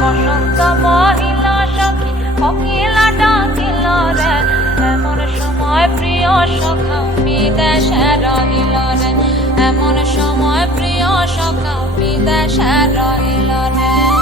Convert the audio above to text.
বসন্ত বহিল সখী কোকিলা ডাকিল রে, এমন সময় প্রিয় সখা বিদেশে রহিল রে, এমন সময় প্রিয় সখা বিদেশে রহিল রে।